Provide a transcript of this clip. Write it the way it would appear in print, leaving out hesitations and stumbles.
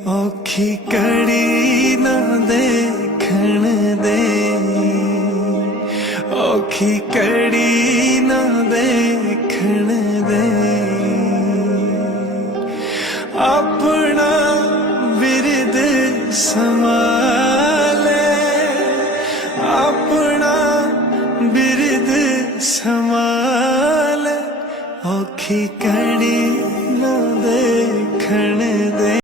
औखी कड़ी ना देखण दे, औखी कड़ी ना देखण दे। अपना बिरद संभाले, अपना बिरद संभाले, औखी कड़ी ना देखण दे।